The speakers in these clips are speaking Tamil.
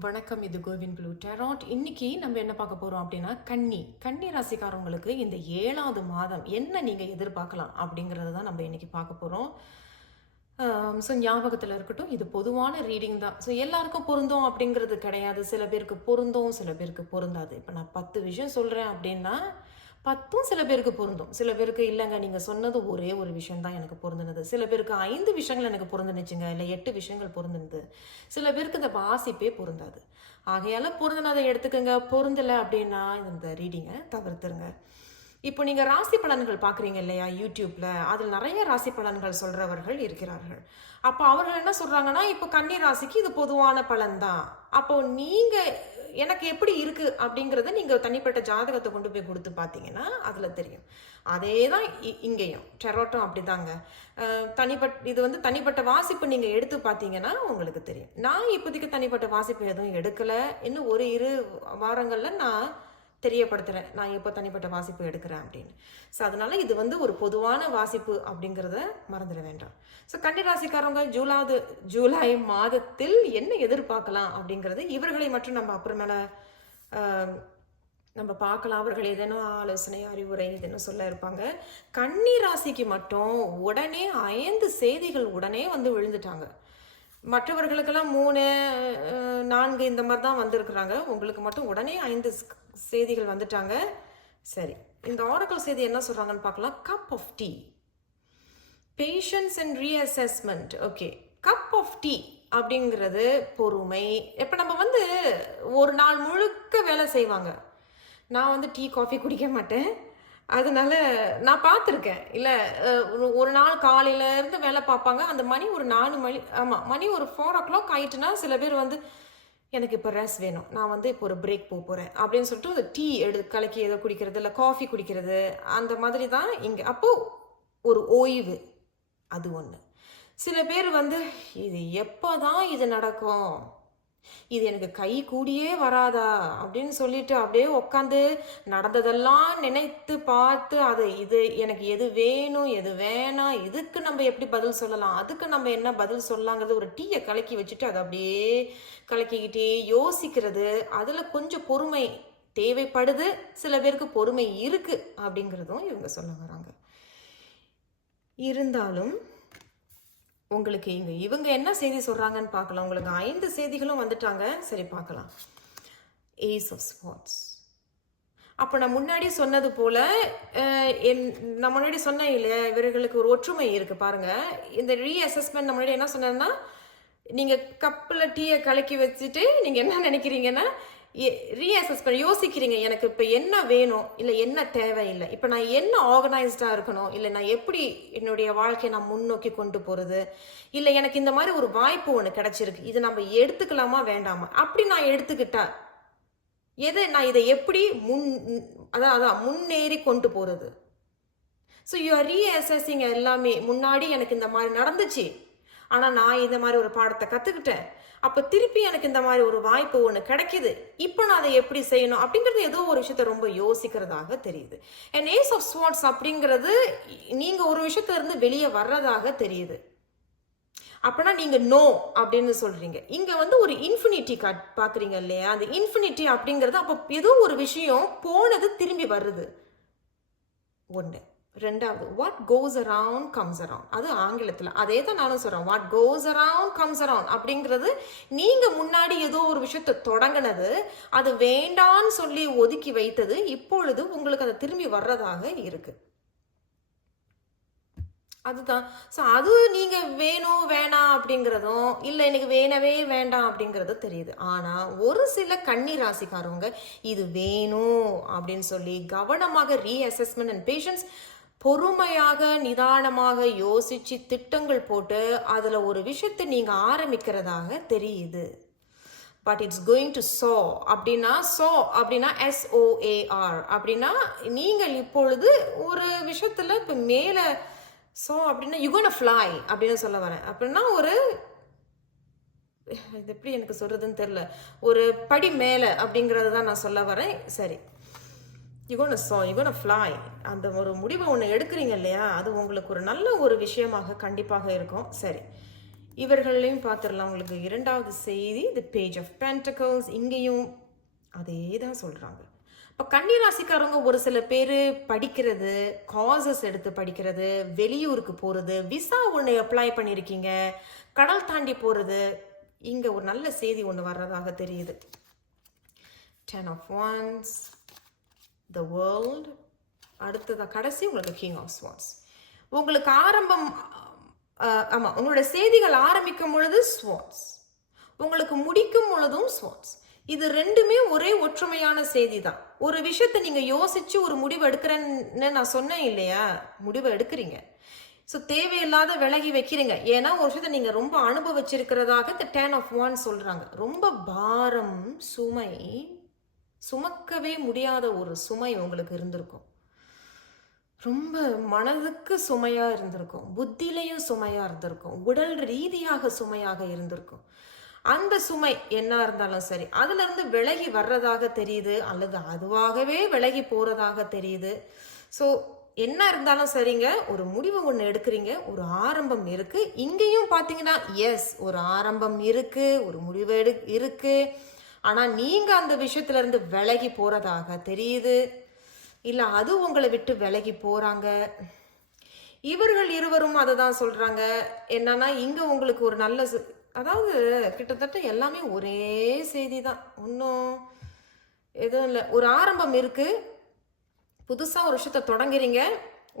வணக்கம் இது கோவின் ப்ளூ டெராட். இன்னைக்கு நம்ம என்ன பார்க்க போறோம் அப்படின்னா கன்னி. கன்னி ராசிக்காரவங்களுக்கு இந்த ஏழாவது மாதம் என்ன நீங்க எதிர்பார்க்கலாம் அப்படிங்கறத தான் நம்ம இன்னைக்கு பார்க்க போறோம். ஸோ ஞாபகத்தில் இருக்கட்டும் இது பொதுவான ரீடிங் தான். ஸோ எல்லாருக்கும் பொருந்தும் அப்படிங்கிறது கிடையாது. சில பேருக்கு பொருந்தும் சில பேருக்கு பொருந்தாது. இப்போ நான் பத்து விஷயம் சொல்கிறேன் அப்படின்னா பத்தும் சில பேருக்கு பொருந்தும். சில பேருக்கு இல்லைங்க நீங்கள் சொன்னது ஒரே ஒரு விஷயம் தான் எனக்கு பொருந்துனது. சில பேருக்கு ஐந்து விஷயங்கள் எனக்கு பொருந்துனுச்சுங்க இல்லை எட்டு விஷயங்கள் பொருந்தினது. சில பேருக்கு இந்த வாசிப்பே பொருந்தாது. ஆகையால் பொருந்தினதை எடுத்துக்கோங்க. பொருந்தலை அப்படின்னா இந்த ரீடிங்கை தவிர்த்துருங்க. இப்போ நீங்கள் ராசி பலன்கள் பார்க்குறீங்க இல்லையா யூடியூப்பில் அதில் நிறைய ராசி பலன்கள் சொல்கிறவர்கள் இருக்கிறார்கள். அப்போ அவர்கள் என்ன சொல்கிறாங்கன்னா இப்போ கன்னி ராசிக்கு இது பொதுவான பலன் தான் அப்போ நீங்கள் எனக்கு எப்படி இருக்கு அப்படிங்கிறத நீங்கள் தனிப்பட்ட ஜாதகத்தை கொண்டு போய் கொடுத்து பார்த்தீங்கன்னா அதில் தெரியும். அதே தான் இ- இங்கேயும். டெரோட்டம் அப்படிதாங்க. அஹ் தனிப்பட் இது வந்து தனிப்பட்ட வாசிப்பு நீங்கள் எடுத்து பார்த்தீங்கன்னா உங்களுக்கு தெரியும். நான் இப்போதைக்கு தனிப்பட்ட வாசிப்பு எதுவும் எடுக்கலை. இன்னும் ஒரு இரு வாரங்களில் நான் தெரியப்படுத்துகிறேன் நான் எப்போ தனிப்பட்ட வாசிப்பு எடுக்கிறேன் அப்படின்னு. ஸோ அதனால் இது வந்து ஒரு பொதுவான வாசிப்பு அப்படிங்கிறத மறந்துட வேண்டாம். ஸோ கன்னிராசிக்காரவங்க ஜூலாவது ஜூலை மாதத்தில் என்ன எதிர்பார்க்கலாம் அப்படிங்கிறது இவர்களை மட்டும் நம்ம அப்புறமேல நம்ம பார்க்கலாம். அவர்கள் ஏதேனும் ஆலோசனை அறிவுரை ஏதேனும் சொல்ல இருப்பாங்க. கன்னி ராசிக்கு மட்டும் உடனே ஐந்து செய்திகள் உடனே வந்து விழுந்துட்டாங்க. மற்றவர்களுக்கெல்லாம் மூணு நான்கு இந்த மாதிரி தான் வந்திருக்கிறாங்க. உங்களுக்கு மட்டும் உடனே ஐந்து ஸ்- செய்திகள் வந்துட்டாங்க. சரி இந்த ஆரக்கல் செய்தி என்ன சொல்றாங்கன்னு பார்க்கலாம். Cup of tea patience and reassessment okay cup of tea அப்படிங்கிறது பொறுமை. இப்போ நம்ம வந்து ஒரு நாள் முழுக்க வேலை செய்வாங்க. நான் வந்து டீ காஃபி குடிக்க மாட்டேன். அதனால நான் பார்த்துருக்கேன். இல்லை ஒரு நாள் காலையில இருந்து வேலை பார்ப்பாங்க. அந்த மணி ஒரு நாலு மணி ஆமாம் மணி ஒரு ஃபோர் ஓ கிளாக் ஆயிட்டுனா சில பேர் வந்து எனக்கு இப்போ ரெஸ்ட் வேணும். நான் வந்து இப்போ ஒரு பிரேக் போக போகிறேன் அப்படின்னு சொல்லிட்டு அந்த டீ எடு கலக்கி ஏதோ குடிக்கிறது இல்லை காஃபி குடிக்கிறது அந்த மாதிரி தான் இங்கே. அப்போது ஒரு ஓய்வு. அது ஒன்று சில பேர் வந்து இது எப்போ தான் இது நடக்கும்? இது எனக்கு கை கூடியே வராதா? அப்படின்னு சொல்லிட்டு அப்படியே உட்காந்து நடந்ததெல்லாம் நினைத்து பார்த்து அது இது எனக்கு எது வேணும் எது வேணாம் இதுக்கு நம்ம எப்படி பதில் சொல்லலாம்? அதுக்கு நம்ம என்ன பதில் சொல்லலாங்கிறது ஒரு டீயை கலக்கி வச்சுட்டு அதை அப்படியே கலக்கிக்கிட்டே யோசிக்கிறது. அதில் கொஞ்சம் பொறுமை தேவைப்படுது. சில பேருக்கு பொறுமை இருக்குது அப்படிங்கிறதும் இவங்க சொல்ல வராங்க. இருந்தாலும் உங்களுக்கு இங்க இவங்க என்ன செய்தி சொல்றாங்கன்னு பார்க்கலாம். உங்களுக்கு ஐந்து செய்திகளும் வந்துட்டாங்க. சரி பார்க்கலாம். ஏஸ் ஆஃப் ஸ்பாட்ஸ் அப்போ நான் முன்னாடி சொன்னது போல என் நான் முன்னாடி சொன்னேன் இல்லையா இவர்களுக்கு ஒரு ஒற்றுமை இருக்குது பாருங்க. இந்த ரீஅசஸ்மெண்ட் நான் முன்னாடி என்ன சொன்னேன்னா நீங்கள் கப்பில் டீயை கலக்கி வச்சுட்டு நீங்கள் என்ன நினைக்கிறீங்கன்னா ரீஅசஸ் பண்ணி. யோசிக்கிறீங்க எனக்கு இப்போ என்ன வேணும்? இல்லை என்ன தேவையில்லை? இப்போ நான் என்ன ஆர்கனைஸ்டாக இருக்கணும்? இல்லை நான் எப்படி என்னுடைய வாழ்க்கையை நான் முன்னோக்கி கொண்டு போகிறது இல்லை எனக்கு இந்த மாதிரி ஒரு வாய்ப்பு ஒன்று கிடச்சிருக்கு. இது நம்ம எடுத்துக்கலாமா வேண்டாமா? அப்படி நான் எடுத்துக்கிட்டா எதை நான் இதை எப்படி முன் அதான் அதான் முன்னேறி கொண்டு போகிறது ஸோ யூ ஆர் ரீஅசஸிங் எல்லாமே. முன்னாடி எனக்கு இந்த மாதிரி நடந்துச்சு. ஆனால் நான் இந்த மாதிரி ஒரு பாடத்தை கற்றுக்கிட்டேன் அப்போ திருப்பி எனக்கு இந்த மாதிரி ஒரு வாய்ப்பு ஒன்று கிடைக்கிது. இப்போ நான் அதை எப்படி செய்யணும் அப்படிங்கிறது ஏதோ ஒரு விஷயத்த ரொம்ப யோசிக்கிறதாக தெரியுது. அண்ட் ஏஸ் ஆஃப் ஸ்வாட்ஸ் அப்படிங்கிறது நீங்கள் ஒரு விஷயத்திலிருந்து வெளியே வர்றதாக தெரியுது. அப்படின்னா நீங்கள் நோ அப்படின்னு சொல்கிறீங்க இங்கே வந்து ஒரு இன்ஃபினிட்டி காட் பார்க்குறீங்க இல்லையா? அந்த இன்ஃபினிட்டி அப்படிங்கிறது அப்போ ஏதோ ஒரு விஷயம் போனது திரும்பி வருது. ஒன்று ரெண்டாவது what goes around comes around அது ஆங்கிலத்தில். அதே தான் நானும் சொல்கிறேன் what goes around comes around அப்படிங்கிறது நீங்கள் முன்னாடி ஏதோ ஒரு விஷயத்தை தொடங்கினது அது வேண்டான்னு சொல்லி ஒதுக்கி வைத்தது இப்பொழுது உங்களுக்கு அதை திரும்பி வர்றதாக இருக்கு. அதுதான். ஸோ அது நீங்கள் வேணும் வேணாம் அப்படிங்கிறதும் இல்லை எனக்கு வேணவே வேண்டாம் அப்படிங்கிறதும் தெரியுது. ஆனால் ஒரு சில கன்னி ராசிக்காரவங்க இது வேணும் அப்படின்னு சொல்லி கவனமாக ரீஅசஸ்மெண்ட் அண்ட் பேஷன்ஸ் பொறுமையாக நிதானமாக யோசிச்சு திட்டங்கள் போட்டு அதில் ஒரு விஷயத்தை நீங்கள் ஆரம்பிக்கிறதாக தெரியுது. But it's going to so அப்படின்னா சோ அப்படின்னா எஸ்ஓஏஆர் அப்படின்னா நீங்கள் இப்பொழுது ஒரு விஷயத்தில் இப்போ மேலே சோ அப்படின்னா யுகன் ஃப்ளை அப்படின்னு சொல்ல வரேன். அப்படின்னா ஒரு இது எப்படி எனக்கு சொல்கிறதுன்னு தெரில ஒரு படி மேலே அப்படிங்கிறது தான் நான் சொல்ல வரேன். சரி. யுகோன சோ யுகோன ஃப்ளை அந்த ஒரு முடிவை ஒன்று எடுக்கிறீங்க இல்லையா? அது உங்களுக்கு ஒரு நல்ல ஒரு விஷயமாக கண்டிப்பாக இருக்கும். சரி. இவர்களையும் பார்த்துடலாம். உங்களுக்கு இரண்டாவது செய்தி தி பேஜ் ஆஃப் pentacles. இங்கேயும் அதே தான் சொல்கிறாங்க இப்போ கன்னிராசிக்காரவங்க ஒரு சில பேர் படிக்கிறது காசஸ் எடுத்து படிக்கிறது வெளியூருக்கு போகிறது விசா ஒன்று அப்ளை பண்ணியிருக்கீங்க கடல் தாண்டி போகிறது இங்கே ஒரு நல்ல செய்தி ஒன்று வர்றதாக தெரியுது. Ten of wands the world அடுத்ததாக கடைசி உங்களுக்கு கிங் ஆஃப் ஸ்வான்ஸ் உங்களுக்கு ஆரம்பம் ஆமாம் உங்களோட செய்திகள் ஆரம்பிக்கும் பொழுது ஸ்வான்ஸ் உங்களுக்கு முடிக்கும் பொழுதும் ஸ்வான்ஸ் இது ரெண்டுமே ஒரே ஒற்றுமையான செய்தி தான் ஒரு விஷயத்தை நீங்கள் யோசிச்சு ஒரு முடிவு எடுக்கிறேன்னு நான் சொன்னேன் இல்லையா? முடிவு எடுக்கிறீங்க. ஸோ தேவையில்லாத விலகி வைக்கிறீங்க. ஏன்னா ஒரு விஷயத்தை நீங்கள் ரொம்ப அனுபவிச்சிருக்கிறதாக இந்த டேன் ஆஃப் ஒன் சொல்கிறாங்க ரொம்ப பாரம் சுமை சுமக்கவே முடியாத ஒரு சுமை உங்களுக்கு இருந்திருக்கும். ரொம்ப மனதுக்கு சுமையா இருந்திருக்கும். புத்திலையும் சுமையா இருந்திருக்கும். உடல் ரீதியாக சுமையாக இருந்திருக்கும். அந்த சுமை என்ன இருந்தாலும் சரி அதுல இருந்து விலகி வர்றதாக தெரியுது அல்லது அதுவாகவே விலகி போறதாக தெரியுது. ஸோ என்ன இருந்தாலும் சரிங்க ஒரு முடிவு ஒன்று எடுக்கிறீங்க ஒரு ஆரம்பம் இருக்கு. இங்கேயும் பார்த்தீங்கன்னா எஸ் ஒரு ஆரம்பம் இருக்கு ஒரு முடிவு எடு இருக்குது ஆனால் நீங்கள் அந்த விஷயத்துலேருந்து விலகி போகிறதாக தெரியுது. இல்லை அது உங்களை விட்டு விலகி போகிறாங்க இவர்கள் இருவரும் அதை தான் சொல்கிறாங்க என்னன்னா இங்கே உங்களுக்கு ஒரு நல்ல அதாவது கிட்டத்தட்ட எல்லாமே ஒரே செய்தி தான் ஒன்றும் எதுவும் இல்லை. ஒரு ஆரம்பம் இருக்குது புதுசாக ஒரு விஷயத்த தொடங்குறீங்க.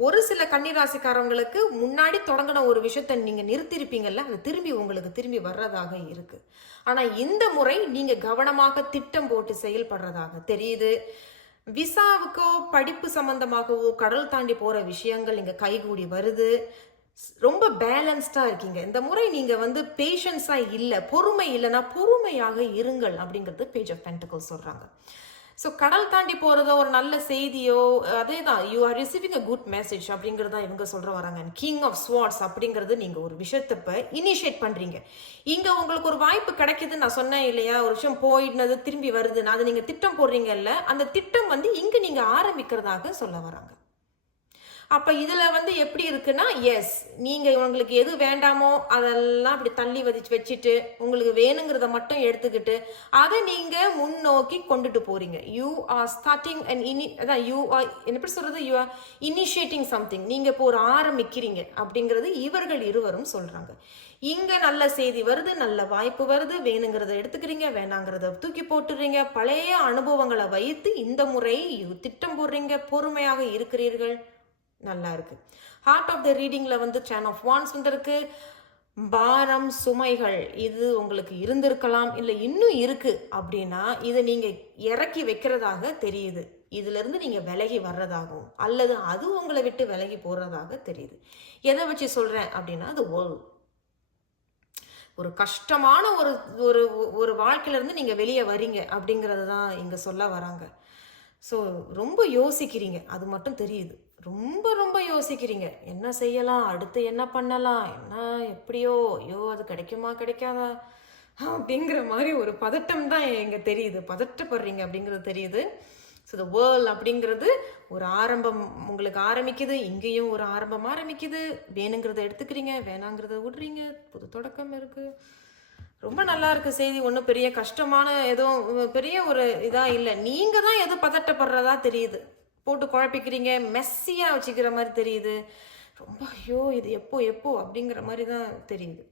ஒரு சில கன்னிராசிக்காரங்களுக்கு முன்னாடி தொடங்கின ஒரு விஷயத்த நீங்கள் நிறுத்திருப்பீங்கல்ல அது திரும்பி உங்களுக்கு திரும்பி வர்றதாக இருக்குது ஆனா இந்த முறை நீங்க கவனமாக திட்டம் போட்டு செயல்படுறதாக தெரியுது. விசாவுக்கோ படிப்பு சம்பந்தமாகவோ கடல் தாண்டி போற விஷயங்கள் இங்க கைகூடி வருது. ரொம்ப பேலன்ஸ்டா இருக்கீங்க. இந்த முறை நீங்க வந்து பேஷன்ஸா இல்ல பொறுமை இல்லைன்னா பொறுமையாக இருங்கள் அப்படிங்கிறது பேஜ் ஆஃப் பென்டபிள் சொல்றாங்க. ஸோ கடல் தாண்டி போகிறதோ ஒரு நல்ல செய்தியோ அதே தான் you are receiving a good message அப்படிங்கிறது தான் இவங்க சொல்கிற வராங்க. கிங் ஆஃப் ஸ்வாட்ஸ் அப்படிங்கிறது நீங்கள் ஒரு விஷயத்தை இப்போ இனிஷியேட் பண்ணுறீங்க இங்கே உங்களுக்கு ஒரு வாய்ப்பு கிடைக்குதுன்னு நான் சொன்னேன் இல்லையா? ஒரு விஷயம் போயிடுனது திரும்பி வருதுன்னு அது நீங்கள் திட்டம் போடுறீங்கல்ல அந்த திட்டம் வந்து இங்கே நீங்கள் ஆரம்பிக்கிறதாக சொல்ல வராங்க. அப்போ இதில் வந்து எப்படி இருக்குன்னா எஸ் நீங்கள் உங்களுக்கு எது வேண்டாமோ அதெல்லாம் அப்படி தள்ளி வதிச்சு வச்சுட்டு உங்களுக்கு வேணுங்கிறத மட்டும் எடுத்துக்கிட்டு அதை நீங்கள் முன்னோக்கி கொண்டுட்டு போகிறீங்க யூ ஆர் ஸ்டார்டிங் அண்ட் இனி அதான் யூ ஆர் எப்படி சொல்கிறது யூ ஆர் இனிஷியேட்டிங் சம்திங் நீங்கள் இப்போ ஒரு ஆரம்பிக்கிறீங்க அப்படிங்கிறது இவர்கள் இருவரும் சொல்கிறாங்க இங்கே நல்ல செய்தி வருது நல்ல வாய்ப்பு வருது வேணுங்கிறத எடுத்துக்கிறீங்க வேணாங்கிறத தூக்கி போட்டுறீங்க. பழைய அனுபவங்களை வைத்து இந்த முறை திட்டம் போடுறீங்க பொறுமையாக இருக்கிறீர்கள். நல்லா இருக்கு ஹார்ட் ஆஃப் த ரீடிங்கில் வந்து சேன் ஆஃப் வான்ஸ் வந்திருக்கு. பாரம் சுமைகள் இது உங்களுக்கு இருந்திருக்கலாம் இல்லை இன்னும் இருக்கு அப்படின்னா இதை நீங்கள் இறக்கி வைக்கிறதாக தெரியுது. இதிலிருந்து நீங்கள் விலகி வர்றதாகவும் அல்லது அது உங்களை விட்டு விலகி போகிறதாக தெரியுது. எதை வச்சு சொல்கிறேன் அப்படின்னா அது வேர்ல்ட் ஒரு கஷ்டமான ஒரு ஒரு ஒரு வாழ்க்கையில இருந்து வெளியே வரீங்க அப்படிங்கிறது தான் இங்கே சொல்ல வராங்க. ஸோ ரொம்ப யோசிக்கிறீங்க. அது மட்டும் தெரியுது. ரொம்ப ரொம்ப யோசிக்கிறீங்க. என்ன செய்யலாம்? அடுத்து என்ன பண்ணலாம்? என்ன எப்படியோ? ஐயோ அது கிடைக்குமா? கிடைக்காதா? அப்படிங்கிற மாதிரி ஒரு பதட்டம் தான் எங்கே தெரியுது. பதட்டப்படுறீங்க அப்படிங்கிறது தெரியுது. ஸோ த வேர்ல்ட் அப்படிங்கிறது ஒரு ஆரம்பம் உங்களுக்கு ஆரம்பிக்குது. இங்கேயும் ஒரு ஆரம்பம் ஆரம்பிக்குது. வேணுங்கிறத எடுத்துக்கிறீங்க. வேணாங்கிறத விடுறீங்க. புது தொடக்கம் இருக்குது ரொம்ப நல்லா இருக்கு செய்தி. ஒன்றும் பெரிய கஷ்டமான எதுவும் பெரிய ஒரு இதாக இல்லை. நீங்கள் தான் எதுவும் பதட்டப்படுறதா தெரியுது. போட்டு குழப்பிக்கிறீங்க மெஸ்ஸியாக வச்சுக்கிற மாதிரி தெரியுது. ரொம்ப ஐயோ இது எப்போ எப்போ அப்படிங்கிற மாதிரி தான் தெரியுது.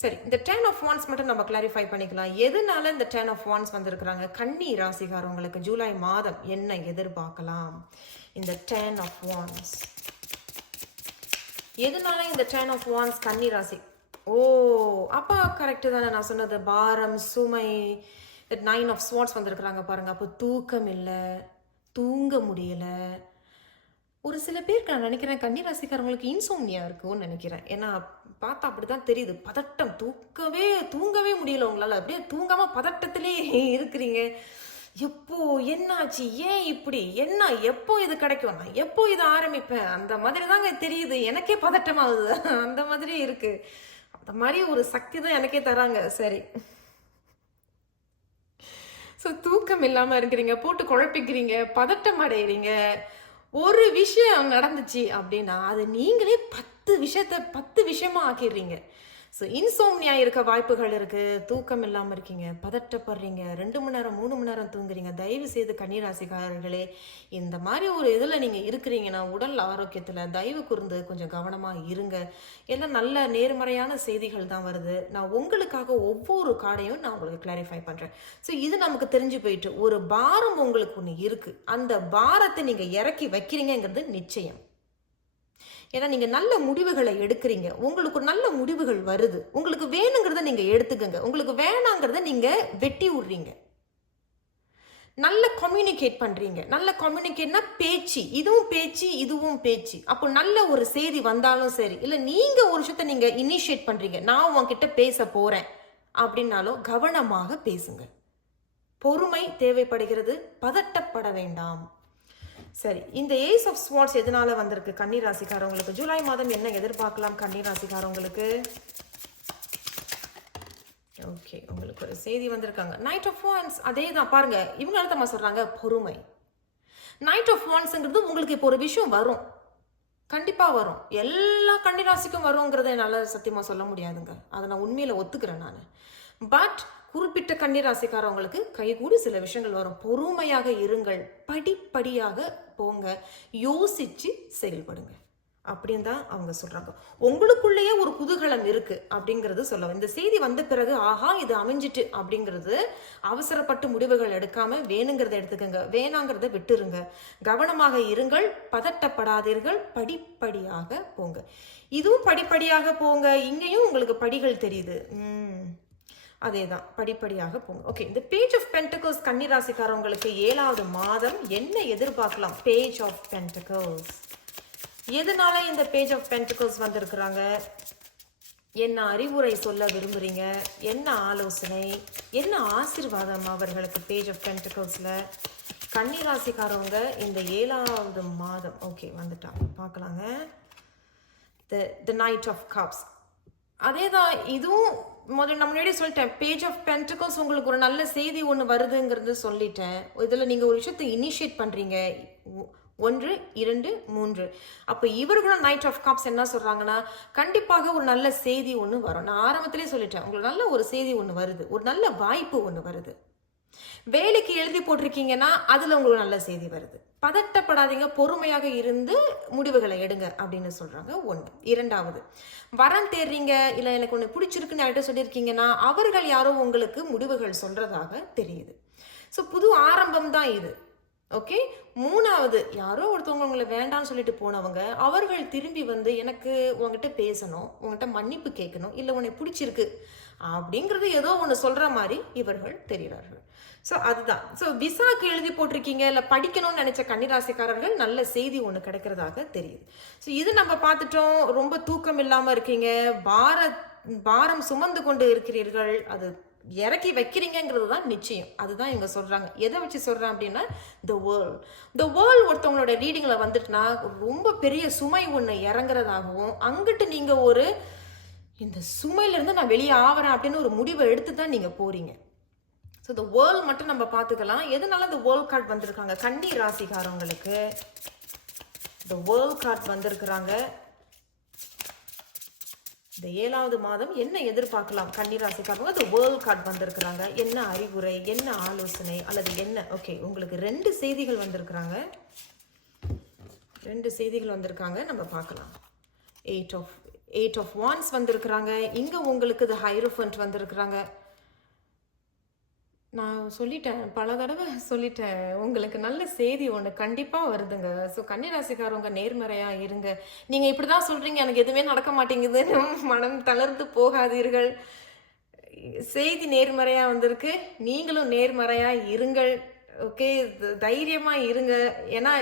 சரி இந்த டென் ஆஃப் வான்ஸ் மட்டும் நம்ம கிளாரிஃபை பண்ணிக்கலாம். எதனால இந்த டென் ஆஃப் வான்ஸ் வந்திருக்கிறாங்க? கன்னி ராசிகாரவங்களுக்கு ஜூலை மாதம் என்ன எதிர்பார்க்கலாம்? இந்த டென் ஆஃப் வான்ஸ் எதனால இந்த டென் ஆஃப் வான்ஸ் கன்னி ராசி? ஓ அப்பா கரெக்டு தானே நான் சொன்னது பாரம் சுமை நைன் ஆஃப் ஸ்வாட்ஸ் வந்திருக்கிறாங்க பாருங்க. அப்போ தூக்கம் இல்லை. தூங்க முடியலை. ஒரு சில பேருக்கு நான் நினைக்கிறேன் கன்னிராசிக்காரங்களுக்கு இன்சோம்னியா இருக்கும்னு நினைக்கிறேன். ஏன்னா பார்த்தா அப்படிதான் தெரியுது. பதட்டம் தூக்கவே தூங்கவே முடியல உங்களால். அப்படியே தூங்காமல் பதட்டத்திலே இருக்கிறீங்க. எப்போ என்னாச்சு? ஏன் இப்படி? என்ன? எப்போ இது கிடைக்கும்? நான் எப்போ இதை ஆரம்பிப்பேன்? அந்த மாதிரி தாங்க தெரியுது. எனக்கே பதட்டமாகுது. அந்த மாதிரி இருக்குது அந்த மாதிரி ஒரு சக்தி தான் எனக்கே தராங்க. சரி. ஸோ தூக்கம் இல்லாமல் இருக்கிறீங்க போட்டு குழப்பிக்கிறீங்க பதட்டம் அடையிறீங்க. ஒரு விஷயம் நடந்துச்சு அப்படின்னா அது நீங்களே பத்து விஷயத்த பத்து விஷயமா ஆக்கிடுறீங்க. ஸோ இன்சோம்னியா இருக்க வாய்ப்புகள் இருக்குது தூக்கம் இல்லாமல் இருக்கீங்க பதட்டப்படுறீங்க ரெண்டு மணி நேரம் மூணு மணி நேரம் தூங்குறீங்க. தயவு செய்து கன்னிராசிக்காரர்களே இந்த மாதிரி ஒரு இதில் நீங்கள் இருக்கிறீங்கன்னா உடல் ஆரோக்கியத்தில் தயவு கூர்ந்து கொஞ்சம் கவனமாக இருங்க. எல்லாம் நல்ல நேர்மறையான செய்திகள் தான் வருது. நான் உங்களுக்காக ஒவ்வொரு கார்டையும் நான் உங்களுக்கு கிளாரிஃபை பண்ணுறேன் ஸோ இது நமக்கு தெரிஞ்சு போயிட்டு ஒரு பாரம் உங்களுக்கு ஒன்று இருக்குது அந்த பாரத்தை நீங்கள் இறக்கி வைக்கிறீங்கங்கிறது நிச்சயம். ஏன்னா நீங்கள் நல்ல முடிவுகளை எடுக்கிறீங்க. உங்களுக்கு நல்ல முடிவுகள் வருது. உங்களுக்கு வேணுங்கிறத நீங்கள் எடுத்துக்கங்க. உங்களுக்கு வேணாங்கிறத நீங்கள் வெட்டி விடுறீங்க நல்ல கம்யூனிகேட் பண்ணுறீங்க நல்ல கம்யூனிகேட்னா பேச்சு. இதுவும் பேச்சு இதுவும் பேச்சு. அப்போ நல்ல ஒரு செய்தி வந்தாலும் சரி இல்லை நீங்கள் ஒரு விஷயத்த நீங்கள் இனிஷியேட் பண்ணுறீங்க நான் உங்ககிட்ட பேச போகிறேன் அப்படின்னாலும் கவனமாக பேசுங்க. பொறுமை தேவைப்படுகிறது. பதட்டப்பட வேண்டாம். சரி. இந்த ஏஸ் ஆஃப் ஸ்வாட்ஸ் எதனால வந்திருக்கு? கன்னி ராசிக்காரவங்களுக்கு ஜூலை மாதம் என்ன எதிர்பார்க்கலாம் கன்னி ராசிக்காரவங்களுக்கு ஓகே உங்களுக்கு ஒரு செய்தி வந்திருக்காங்க. நைட் ஆஃப் ஒன்ஸ் அதே தான் பாருங்க இவங்க என்ன சொல்றாங்க பொறுமை. நைட் ஆஃப் வான்ஸ்ங்கிறது உங்களுக்கு இப்போ ஒரு விஷயம் வரும். கண்டிப்பாக வரும். எல்லா கன்னிராசிக்கும் வருங்கிறத என்னால் சத்தியமாக சொல்ல முடியாதுங்க. அதை நான் உண்மையில் ஒத்துக்கிறேன் நான். பட் குறிப்பிட்ட கன்னிராசிக்காரவங்களுக்கு கைகூடி சில விஷயங்கள் வரும். பொறுமையாக இருங்கள். படிப்படியாக போங்க. யோசிச்சு செயல்படுங்க. அப்படின்னு தான் அவங்க சொல்றாங்க. உங்களுக்குள்ளேயே ஒரு குதூகலம் இருக்கு அப்படிங்கிறது சொல்ல இந்த செய்தி வந்த பிறகு ஆஹா இது அமைஞ்சிட்டு அப்படிங்கிறது அவசரப்பட்டு முடிவுகள் எடுக்காம வேணுங்கிறத எடுத்துக்கங்க. வேணாங்கிறத விட்டுருங்க. கவனமாக இருங்கள். பதட்டப்படாதீர்கள். படிப்படியாக போங்க. இதுவும் படிப்படியாக போங்க. இங்கேயும் உங்களுக்கு படிகள் தெரியுது. உம் அதே தான் படிப்படியாக போங்க ஓகே இந்த பேஜ் ஆஃப் பென்டகல்ஸ் கன்னிராசிக்காரவங்களுக்கு ஏழாவது மாதம் என்ன எதிர்பார்க்கலாம்? பேஜ் ஆஃப் பென்டகல்ஸ் எதனால இந்த பேஜ் ஆஃப் பென்டகல்ஸ் வந்திருக்கிறாங்க? என்ன அறிவுரை சொல்ல விரும்புறீங்க? என்ன ஆலோசனை? என்ன ஆசிர்வாதம் அவர்களுக்கு பேஜ் ஆஃப் பென்டகல்ஸில் கன்னிராசிக்காரவங்க இந்த ஏழாவது மாதம் ஓகே வந்துட்டாங்க பார்க்கலாங்க. The the knight of cups அதே தான் இதுவும் முதல்ல நான் முன்னாடி சொல்லிட்டேன் பேஜ் ஆஃப் பென்டிகல்ஸ் உங்களுக்கு ஒரு நல்ல செய்தி ஒன்று வருதுங்கிறது சொல்லிட்டேன். இதில் நீங்கள் ஒரு விஷயத்தை இனிஷியேட் பண்ணுறீங்க ஒன்று இரண்டு மூன்று. அப்போ இவர்களும் நைட் ஆஃப் காப்ஸ் என்ன சொல்கிறாங்கன்னா கண்டிப்பாக ஒரு நல்ல செய்தி ஒன்று வரும். நான் ஆரம்பத்திலே சொல்லிட்டேன் உங்களுக்கு நல்ல ஒரு செய்தி ஒன்று வருது ஒரு நல்ல வாய்ப்பு ஒன்று வருது. வேலைக்கு எழுதி போட்டிருக்கீங்கன்னா அதில் உங்களுக்கு நல்ல செய்தி வருது. பதட்டப்படாதீங்க பொறுமையாக இருந்து முடிவுகளை எடுங்க அப்படின்னு சொல்கிறாங்க ஒன்று. இரண்டாவது வரம் தேடுறீங்க இல்லை எனக்கு ஒன்று பிடிச்சிருக்குன்னு யார்கிட்ட சொல்லியிருக்கீங்கன்னா அவர்கள் யாரோ உங்களுக்கு முடிவுகள் சொல்கிறதாக தெரியுது. ஸோ புது ஆரம்பம் தான் இது. ஓகே மூணாவது யாரோ ஒருத்தவங்க உங்களை வேண்டாம்னு சொல்லிட்டு போனவங்க அவர்கள் திரும்பி வந்து எனக்கு உங்ககிட்ட பேசணும் உங்ககிட்ட மன்னிப்பு கேட்கணும் இல்லை உன்னை பிடிச்சிருக்கு அப்படிங்கிறது ஏதோ ஒன்று சொல்கிற மாதிரி இவர்கள் தெரிகிறார்கள். ஸோ அதுதான். ஸோ விசாக்கு எழுதி போட்டிருக்கீங்க இல்லை படிக்கணும்னு நினச்ச கன்னிராசிக்காரர்கள் நல்ல செய்தி ஒன்று கிடைக்கிறதாக தெரியுது. ஸோ இது நம்ம பார்த்துட்டோம். ரொம்ப தூக்கம் இல்லாமல் இருக்கீங்க. பார பாரம் சுமந்து கொண்டு இருக்கிறீர்கள். அது இறக்கி வைக்கிறீங்கிறது தான் நிச்சயம். அதுதான் இவங்க சொல்கிறாங்க எதை வச்சு சொல்கிறேன் அப்படின்னா த வேர்ல்ட் த வேர்ல்ட் ஒருத்தவங்களோட ரீடிங்கில் வந்துட்டுனா ரொம்ப பெரிய சுமை ஒன்று இறங்குறதாகவும் அங்கிட்டு நீங்கள் ஒரு இந்த சுமையிலேருந்து நான் வெளியே ஆகிறேன் அப்படின்னு ஒரு முடிவை எடுத்து தான் நீங்கள் போகிறீங்க ஸோ இந்த வேர்ல்ட் மட்டும் நம்ம பார்த்துக்கலாம். எதனால இந்த வேர்ல்ட் கார்டு வந்திருக்காங்க? கன்னி ராசிக்காரவங்களுக்கு. இந்த வேர்ல்ட் கார்டு வந்திருக்கிறாங்க. இந்த ஏழாவது மாதம் என்ன எதிர்பார்க்கலாம்? கன்னிராசிக்காரங்க இந்த வேர்ல்ட் கார்டு வந்திருக்கிறாங்க. என்ன அறிவுரை என்ன ஆலோசனை அல்லது என்ன? ஓகே உங்களுக்கு ரெண்டு செய்திகள் வந்திருக்கிறாங்க. ரெண்டு செய்திகள் வந்திருக்காங்க. நம்ம பார்க்கலாம். எயிட் ஆஃப் எயிட் ஆஃப் வான்ஸ் வந்திருக்கிறாங்க. இங்கே உங்களுக்கு இது ஹைரோஃபண்ட் வந்திருக்கிறாங்க. நான் சொல்லிட்டேன் பல தடவை சொல்லிட்டேன் உங்களுக்கு நல்ல செய்தி ஒன்று கண்டிப்பாக வருதுங்க. ஸோ கன்னிராசிக்காரவங்க நேர்மறையாக இருங்க. நீங்கள் இப்படி தான் சொல்கிறீங்க எனக்கு எதுவுமே நடக்க மாட்டேங்குதுன்னு மனம் தளர்ந்து போகாதீர்கள். செய்தி நேர்மறையாக வந்திருக்கு. நீங்களும் நேர்மறையாக இருங்கள். ஓகே தைரியமாக இருங்க. ஏன்னா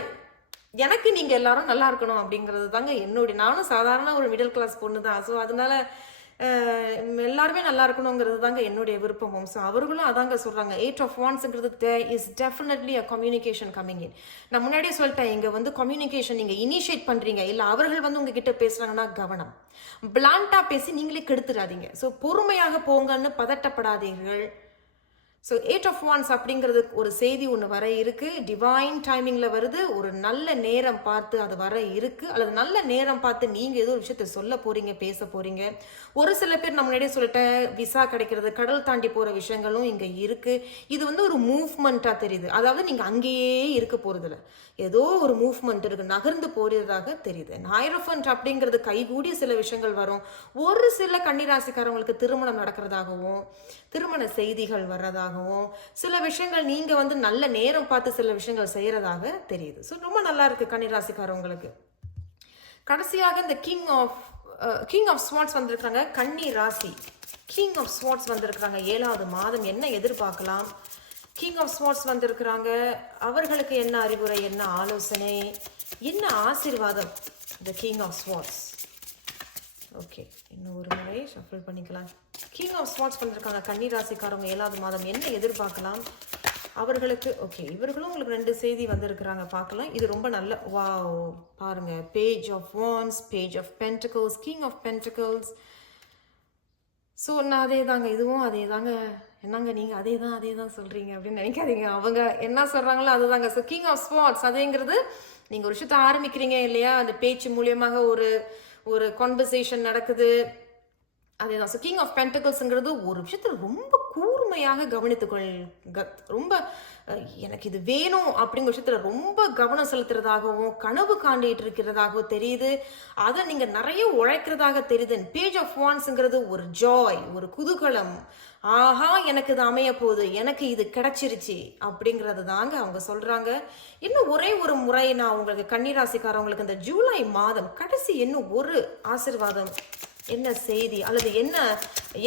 எனக்கு நீங்கள் எல்லாரும் நல்லா இருக்கணும் அப்படிங்கிறது தாங்க என்னுடைய நானும் சாதாரண ஒரு மிடில் கிளாஸ் பொண்ணு தான் ஸோ அதனால எல்லாருமே நல்லா இருக்கணுங்கிறது தாங்க என்னுடைய விருப்பமும் ஸோ அவர்களும் அதாங்க சொல்கிறாங்க eight of ஒன்ஸுங்கிறது they is definitely a communication coming in நான் முன்னாடியே சொல்லிட்டேன் இங்கே வந்து கம்யூனிகேஷன் நீங்கள் இனிஷியேட் பண்ணுறீங்க இல்லை அவர்கள் வந்து உங்ககிட்ட பேசுகிறாங்கன்னா கவனம். பிளான்ட்டாக பேசி நீங்களே கெடுத்துடாதீங்க ஸோ பொறுமையாக போங்கன்னு பதட்டப்படாதீர்கள். ஸோ எயிட் ஆஃப் ஒன்ஸ் அப்படிங்கிறது ஒரு செய்தி ஒன்று வர இருக்குது டிவைன் டைமிங்கில் வருது. ஒரு நல்ல நேரம் பார்த்து அது வர இருக்கு. அல்லது நல்ல நேரம் பார்த்து நீங்கள் ஏதோ ஒரு விஷயத்த சொல்ல போகிறீங்க பேச போகிறீங்க ஒரு சில பேர் நம்ம முன்னாடியே சொல்லிட்டேன் விசா கிடைக்கிறது கடல் தாண்டி போகிற விஷயங்களும் இங்கே இருக்குது இது வந்து ஒரு மூவ்மெண்ட்டாக தெரியுது. அதாவது நீங்கள் அங்கேயே இருக்க போகிறதில்ல ஏதோ ஒரு மூவ்மெண்ட் இருக்குது நகர்ந்து போகிறதாக தெரியுது. நாயரஃபண்ட் அப்படிங்கிறது கைகூடிய சில விஷயங்கள் வரும். ஒரு சில கன்னிராசிக்காரவங்களுக்கு திருமணம் நடக்கிறதாகவும் திருமண செய்திகள் வர்றதாகவும் சில விஷயங்கள் நீங்கள் வந்து நல்ல நேரம் பார்த்து சில விஷயங்கள் செய்கிறதாக தெரியுது. ஸோ ரொம்ப நல்லா இருக்குது கன்னிராசிக்காரவங்களுக்கு கடைசியாக இந்த king of king of swords வந்திருக்காங்க கன்னி ராசி. கிங் ஆஃப் ஸ்வாட்ஸ் வந்திருக்கிறாங்க. ஏழாவது மாதம் என்ன எதிர்பார்க்கலாம்? கிங் ஆஃப் ஸ்வாட்ஸ் வந்திருக்கிறாங்க. அவர்களுக்கு என்ன அறிவுரை என்ன ஆலோசனை என்ன ஆசீர்வாதம்? The king of swords okay இன்னும் ஒரு முறை ஷஃபிள் பண்ணிக்கலாம். கிங் ஆஃப் ஸ்பாட்ஸ் வந்திருக்காங்க. கன்னி ராசிக்காரவங்க ஏழாவது மாதம் என்ன எதிர்பார்க்கலாம்? அவர்களுக்கு ஓகே இவர்களும் உங்களுக்கு ரெண்டு செய்தி வந்திருக்கிறாங்க. பார்க்கலாம். இது ரொம்ப நல்ல வாவ் பாருங்க. Page of wands page of pentacles king of pentacles so நான் அதே தாங்க இதுவும் அதே தாங்க என்னங்க நீங்கள் அதே தான் அதே தான் சொல்கிறீங்க அப்படின்னு நினைக்காதீங்க. அவங்க என்ன சொல்கிறாங்களோ அதுதாங்க. ஸோ கிங் ஆஃப் ஸ்பாட்ஸ் அதேங்கிறது நீங்கள் ஒரு விஷயத்தை ஆரம்பிக்கிறீங்க இல்லையா? அந்த பேச்சு மூலியமாக ஒரு ஒரு கான்வர்சேஷன் நடக்குது. அதேதான். ஸோ கிங் ஆஃப் பென்டகல்ஸுங்கிறது ஒரு விஷயத்தை ரொம்ப கூர்மையாக கவனித்துக்கொள் க- ரொம்ப எனக்கு இது வேணும் அப்படிங்கிற விஷயத்துல ரொம்ப கவனம் செலுத்துறதாகவும் கனவு காண்டிட்டு இருக்கிறதாகவும் தெரியுது. அதை நீங்கள் நிறைய உழைக்கிறதாக தெரியுது. பேஜ் ஆஃப் வான்ஸுங்கிறது ஒரு ஜாய் ஒரு குதூகலம் ஆஹா எனக்கு இது அமைய போகுது எனக்கு இது கிடைச்சிருச்சு அப்படிங்கிறது தாங்க அவங்க சொல்றாங்க. இன்னும் ஒரே ஒரு முறை நான் உங்களுக்கு கன்னிராசிக்காரவங்களுக்கு இந்த ஜூலை மாதம் கடைசி இன்னும் ஒரு ஆசிர்வாதம் என்ன செய்தி அல்லது என்ன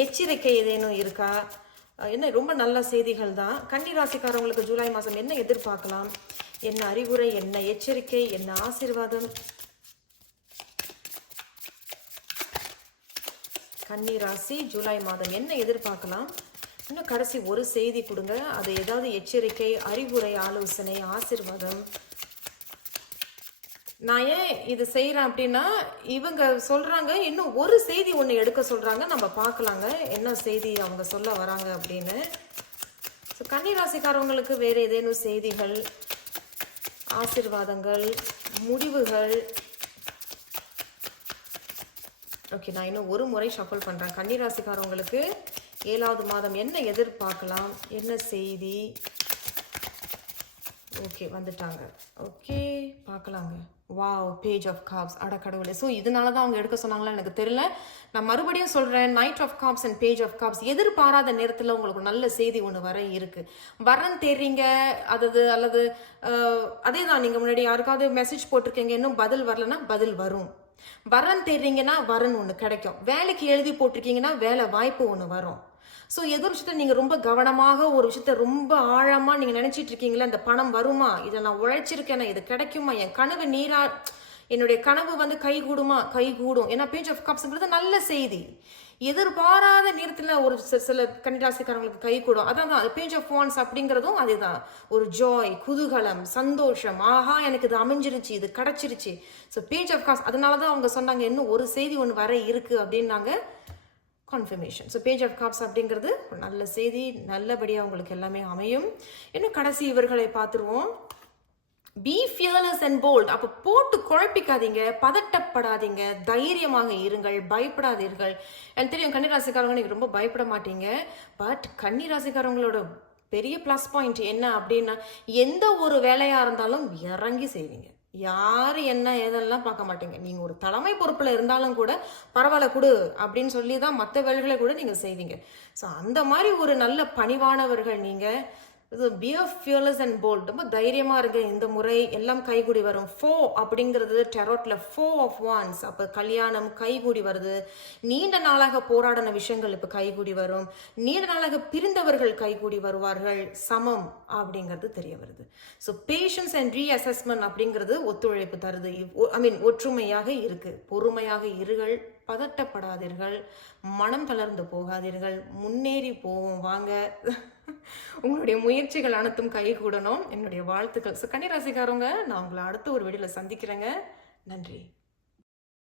எச்சரிக்கை ஏதேனும் இருக்கா? என்ன ரொம்ப நல்ல செய்திகள் தான். கன்னி ராசிக்காரவங்களுக்கு ஜூலை மாதம் என்ன எதிர்பார்க்கலாம்? என்ன அறிவுரை என்ன எச்சரிக்கை என்ன ஆசிர்வாதம்? கன்னி ராசி ஜூலை மாதம் என்ன எதிர்பார்க்கலாம்? இன்னும் கடைசி ஒரு செய்தி கொடுங்க. அது ஏதாவது எச்சரிக்கை அறிவுரை ஆலோசனை ஆசீர்வாதம். நான் ஏன் இது செய்கிறேன் அப்படின்னா இவங்க சொல்கிறாங்க இன்னும் ஒரு செய்தி ஒன்று எடுக்க சொல்கிறாங்க நம்ம பார்க்கலாங்க. என்ன செய்தி அவங்க சொல்ல வராங்க அப்படின்னு. ஸோ கன்னிராசிக்காரவங்களுக்கு வேறு ஏதேனும் செய்திகள் ஆசீர்வாதங்கள் முடிவுகள் ஓகே நான் இன்னும் ஒரு முறை ஷஃபல் பண்ணுறேன் கன்னிராசிக்காரவங்களுக்கு ஏழாவது மாதம் என்ன எதிர்பார்க்கலாம்? என்ன செய்தி? ஓகே வந்துட்டாங்க. ஓகே பார்க்கலாங்க. வாவ் பேஜ் ஆஃப் காப்ஸ் அட கடவுளே. ஸோ இதனால தான் அவங்க எடுக்க சொன்னாங்களா எனக்கு தெரியல. நான் மறுபடியும் சொல்கிறேன் knight of cups and page of cups எதிர்பாராத நேரத்தில் உங்களுக்கு நல்ல செய்தி ஒன்று வர இருக்குது வரன் தேடுறீங்க அதது அல்லது அதே தான் நீங்கள் முன்னாடி யாருக்காவது மெசேஜ் போட்டிருக்கீங்க இன்னும் பதில் வரலன்னா பதில் வரும். வரன் தேடுறீங்கன்னா வரன் ஒன்று கிடைக்கும். வேலைக்கு எழுதி போட்டிருக்கீங்கன்னா வேலை வாய்ப்பு ஒன்று வரும். ஸோ எது ஒரு விஷயத்த நீங்கள் ரொம்ப கவனமாக ஒரு விஷயத்த ரொம்ப ஆழமாக நீங்கள் நினச்சிட்டு இருக்கீங்களா இந்த பணம் வருமா இதை நான் உழைச்சிருக்கேனா இது கிடைக்குமா என் கனவு நீரா என்னுடைய கனவு வந்து கைகூடுமா கைகூடும். ஏன்னா பேஜ் ஆஃப் கப்ஸ்ங்கிறது நல்ல செய்தி. எதிர்பாராத நேரத்தில் ஒரு சில கன்னிராசிக்காரங்களுக்கு கை கூடும். அதான் தான் பேஜ் ஆஃப் வான்ஸ் அப்படிங்கிறதும் அதுதான். ஒரு ஜாய் குதூகலம் சந்தோஷம். ஆஹா எனக்கு இது அமைஞ்சிருச்சு இது கிடச்சிருச்சு. ஸோ பேஜ் ஆஃப் காஸ் அதனால தான் அவங்க சொன்னாங்க இன்னும் ஒரு செய்தி ஒன்று வர இருக்குது அப்படின்னாங்க confirmation so page of cups அப்படிங்கிறது ஒரு நல்ல செய்தி. நல்லபடியாக உங்களுக்கு எல்லாமே அமையும். இன்னும் கடைசி இவர்களை பார்த்துருவோம். பி ஃபியர்லெஸ் அண்ட் போல்ட் அப்போ போட்டு குழப்பிக்காதீங்க பதட்டப்படாதீங்க தைரியமாக இருங்கள் பயப்படாதீர்கள். எனக்கு தெரியும் கன்னிராசிக்காரங்க நீங்கள் ரொம்ப பயப்பட மாட்டீங்க. பட் கன்னிராசிக்காரங்களோட பெரிய ப்ளஸ் பாயிண்ட் என்ன அப்படின்னா எந்த ஒரு வேலையாக இருந்தாலும் இறங்கி செய்வீங்க. யார் என்ன ஏதெல்லாம் பார்க்க மாட்டீங்க. நீங்கள் ஒரு தலைமை பொறுப்பில் இருந்தாலும் கூட பரவாயில்ல கொடு அப்படின்னு சொல்லி தான் மற்ற வேலைகளை கூட நீங்கள் செய்வீங்க. ஸோ அந்த மாதிரி ஒரு நல்ல பணிவானவர்கள் நீங்கள் இது பியர் ஃபியர்லெஸ் அண்ட் போல்ட் ரொம்ப தைரியமாக இருங்க. இந்த முறை எல்லாம் கைகூடி வரும். ஃபோ அப்படிங்கிறது டெரோட்டில் ஃபோ ஆஃப் வான்ஸ் அப்போ கல்யாணம் கைகூடி வருது. நீண்ட நாளாக போராடின விஷயங்கள் இப்போ கைகூடி வரும். நீண்ட நாளாக பிரிந்தவர்கள் கைகூடி வருவார்கள். சமம் அப்படிங்கிறது தெரிய வருது. ஸோ பேஷன்ஸ் அண்ட் ரீஅசஸ்மெண்ட் அப்படிங்கிறது ஒத்துழைப்பு தருது. ஐ மீன் ஒற்றுமையாக இருக்குது பொறுமையாக இருகள் பதட்டப்படாதீர்கள். மனம் தளர்ந்து போகாதீர்கள். முன்னேறி போவோம். வாங்க. உங்களுடைய முயற்சிகள் அனைத்தும் கைகூடணும். என்னுடைய வாழ்த்துக்கள். ஸோ கன்னிராசிக்காரங்க நான் உங்களை அடுத்த ஒரு வீடியோவில் சந்திக்கிறேங்க. நன்றி.